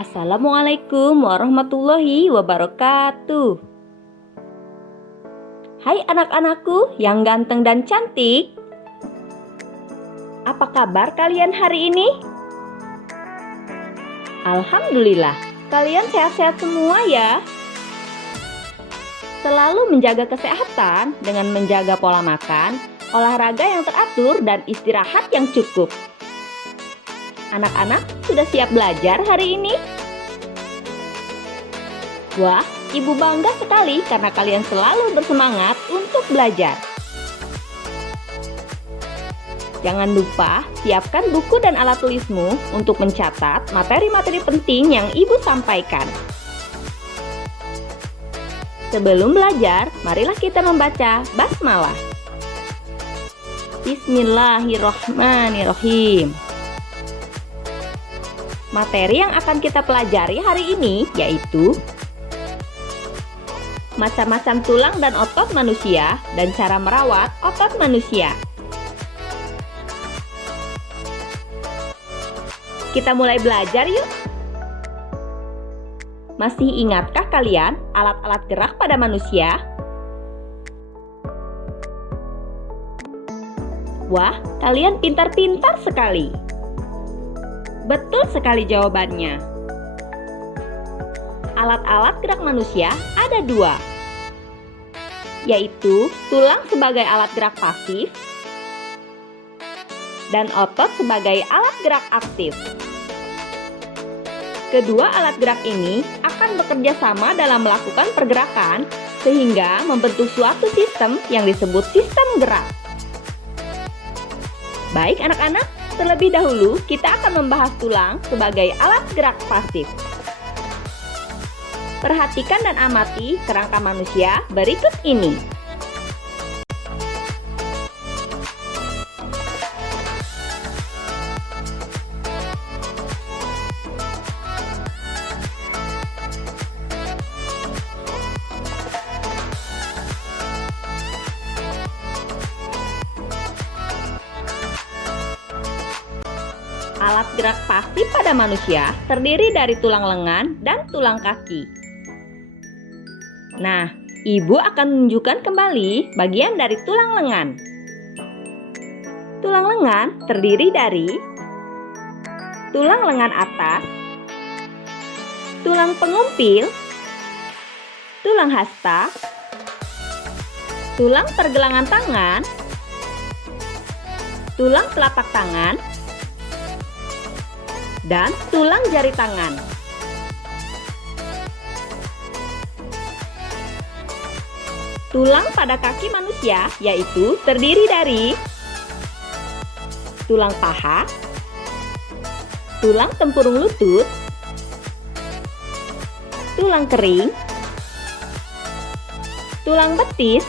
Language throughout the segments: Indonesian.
Assalamualaikum warahmatullahi wabarakatuh. Hai anak-anakku yang ganteng dan cantik. Apa kabar kalian hari ini? Alhamdulillah, kalian sehat-sehat semua ya. Selalu menjaga kesehatan dengan menjaga pola makan, olahraga yang teratur, dan istirahat yang cukup. Anak-anak sudah siap belajar hari ini? Wah, Ibu bangga sekali karena kalian selalu bersemangat untuk belajar. Jangan lupa siapkan buku dan alat tulismu untuk mencatat materi-materi penting yang Ibu sampaikan. Sebelum belajar, marilah kita membaca basmalah. Bismillahirrohmanirrohim. Materi yang akan kita pelajari hari ini yaitu macam-macam tulang dan otot manusia dan cara merawat otot manusia. Kita mulai belajar yuk. Masih ingatkah kalian alat-alat gerak pada manusia? Wah, kalian pintar-pintar sekali. Betul sekali jawabannya. Alat-alat gerak manusia ada dua, yaitu tulang sebagai alat gerak pasif dan otot sebagai alat gerak aktif. Kedua alat gerak ini akan bekerja sama dalam melakukan pergerakan sehingga membentuk suatu sistem yang disebut sistem gerak. Baik anak-anak, terlebih dahulu kita akan membahas tulang sebagai alat gerak pasif. Perhatikan dan amati kerangka manusia berikut ini. Alat gerak pasif pada manusia terdiri dari tulang lengan dan tulang kaki. Nah, Ibu akan menunjukkan kembali bagian dari tulang lengan. Tulang lengan terdiri dari tulang lengan atas, tulang pengumpil, tulang hasta, tulang pergelangan tangan, tulang telapak tangan, dan tulang jari tangan. Tulang pada kaki manusia yaitu terdiri dari tulang paha, tulang tempurung lutut, tulang kering, tulang betis,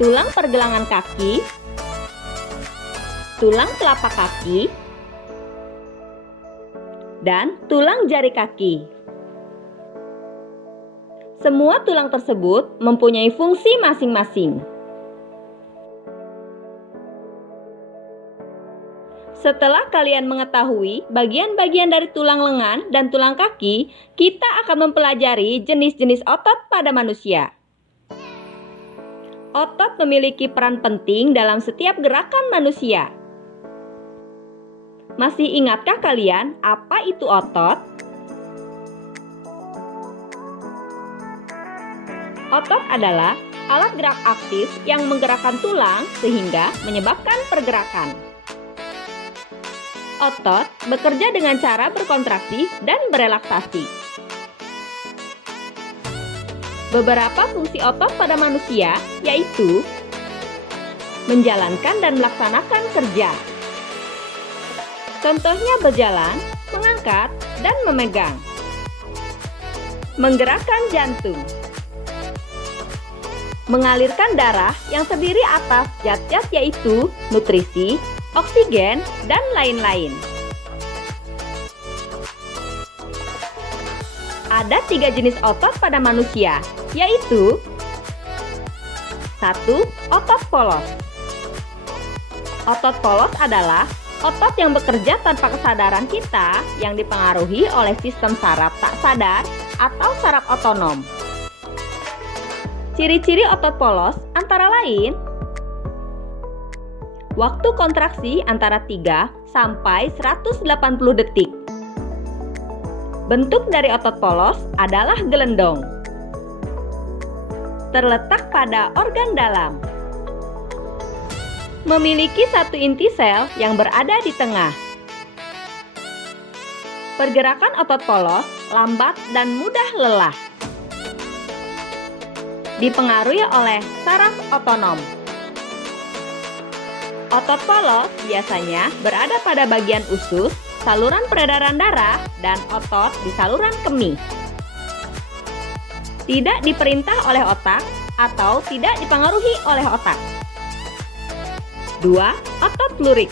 tulang pergelangan kaki, tulang telapak kaki, dan tulang jari kaki. Semua tulang tersebut mempunyai fungsi masing-masing. Setelah kalian mengetahui bagian-bagian dari tulang lengan dan tulang kaki, kita akan mempelajari jenis-jenis otot pada manusia. Otot memiliki peran penting dalam setiap gerakan manusia. Masih ingatkah kalian apa itu otot? Otot adalah alat gerak aktif yang menggerakkan tulang sehingga menyebabkan pergerakan. Otot bekerja dengan cara berkontraksi dan berelaksasi. Beberapa fungsi otot pada manusia yaitu menjalankan dan melaksanakan kerja. Contohnya berjalan, mengangkat, dan memegang. Menggerakkan jantung. Mengalirkan darah yang terdiri atas zat-zat yaitu nutrisi, oksigen, dan lain-lain. Ada 3 jenis otot pada manusia, yaitu 1. Otot polos. Otot polos adalah Otot yang bekerja tanpa kesadaran kita yang dipengaruhi oleh sistem saraf tak sadar atau saraf otonom. Ciri-ciri otot polos antara lain: waktu kontraksi antara 3 sampai 180 detik. Bentuk dari otot polos adalah gelendong. Terletak pada organ dalam. Memiliki satu inti sel yang berada di tengah. Pergerakan otot polos lambat dan mudah lelah. Dipengaruhi oleh saraf otonom. Otot polos biasanya berada pada bagian usus, saluran peredaran darah, dan otot di saluran kemih. Tidak diperintah oleh otak atau tidak dipengaruhi oleh otak. 2. Otot lurik.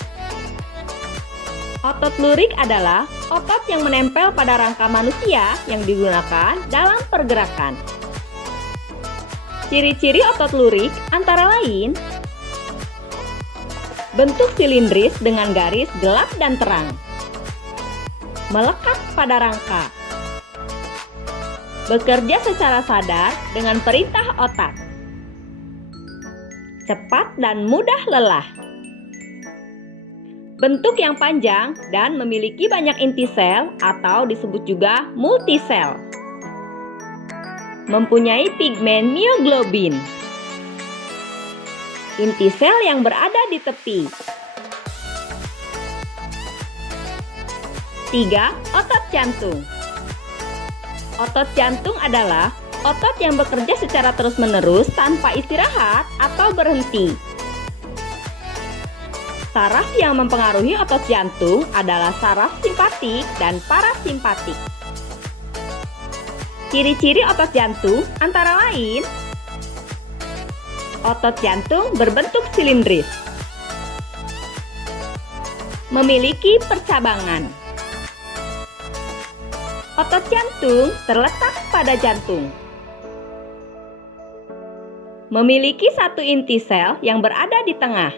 Otot lurik adalah otot yang menempel pada rangka manusia yang digunakan dalam pergerakan. Ciri-ciri otot lurik antara lain: bentuk silindris dengan garis gelap dan terang, melekat pada rangka, bekerja secara sadar dengan perintah otak, cepat dan mudah lelah. Bentuk yang panjang dan memiliki banyak inti sel atau disebut juga multisel. Mempunyai pigmen mioglobin. Inti sel yang berada di tepi. 3. Otot jantung. Otot jantung adalah otot yang bekerja secara terus-menerus tanpa istirahat atau berhenti. Saraf yang mempengaruhi otot jantung adalah saraf simpatik dan parasimpatik. Ciri-ciri otot jantung antara lain: otot jantung berbentuk silindris, memiliki percabangan. Otot jantung terletak pada jantung. Memiliki satu inti sel yang berada di tengah.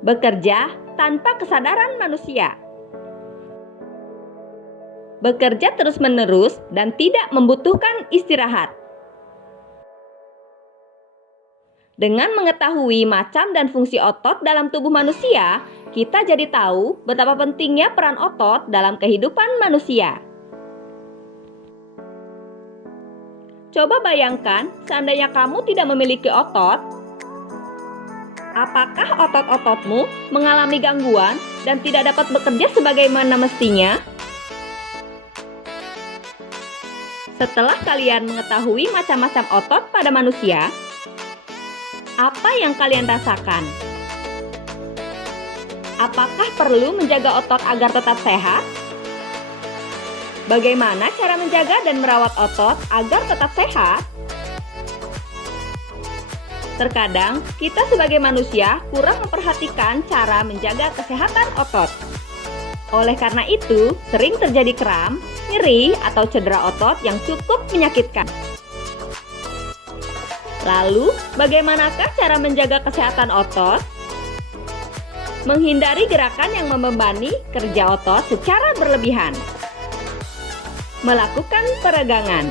Bekerja tanpa kesadaran manusia. Bekerja terus-menerus dan tidak membutuhkan istirahat. Dengan mengetahui macam dan fungsi otot dalam tubuh manusia, kita jadi tahu betapa pentingnya peran otot dalam kehidupan manusia. Coba bayangkan seandainya kamu tidak memiliki otot. Apakah otot-ototmu mengalami gangguan dan tidak dapat bekerja sebagaimana mestinya? Setelah kalian mengetahui macam-macam otot pada manusia, apa yang kalian rasakan? Apakah perlu menjaga otot agar tetap sehat? Bagaimana cara menjaga dan merawat otot agar tetap sehat? Terkadang, kita sebagai manusia kurang memperhatikan cara menjaga kesehatan otot. Oleh karena itu, sering terjadi kram, nyeri, atau cedera otot yang cukup menyakitkan. Lalu, bagaimanakah cara menjaga kesehatan otot? Menghindari gerakan yang membebani kerja otot secara berlebihan. Melakukan peregangan.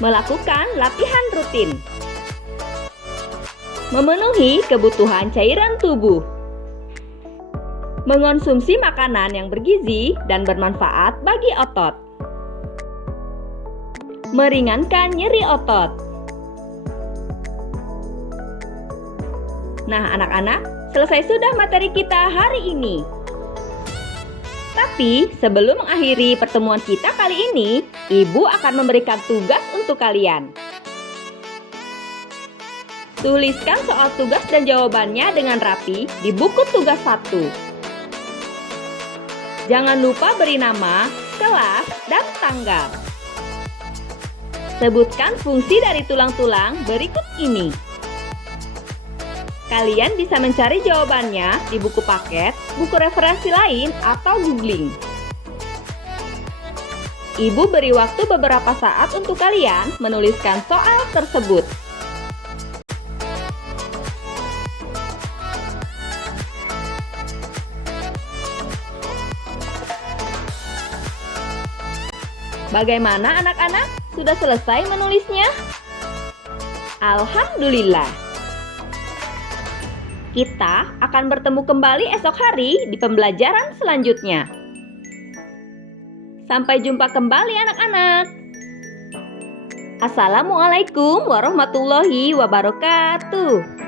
Melakukan latihan rutin. Memenuhi kebutuhan cairan tubuh. Mengonsumsi makanan yang bergizi dan bermanfaat bagi otot. Meringankan nyeri otot. Nah, anak-anak, selesai sudah materi kita hari ini. Tapi, sebelum mengakhiri pertemuan kita kali ini, Ibu akan memberikan tugas untuk kalian. Tuliskan soal tugas dan jawabannya dengan rapi di buku tugas 1. Jangan lupa beri nama, kelas, dan tanggal. Sebutkan fungsi dari tulang-tulang berikut ini. Kalian bisa mencari jawabannya di buku paket, buku referensi lain, atau googling. Ibu beri waktu beberapa saat untuk kalian menuliskan soal tersebut. Bagaimana anak-anak? Sudah selesai menulisnya? Alhamdulillah. Kita akan bertemu kembali esok hari di pembelajaran selanjutnya. Sampai jumpa kembali anak-anak. Assalamualaikum warahmatullahi wabarakatuh.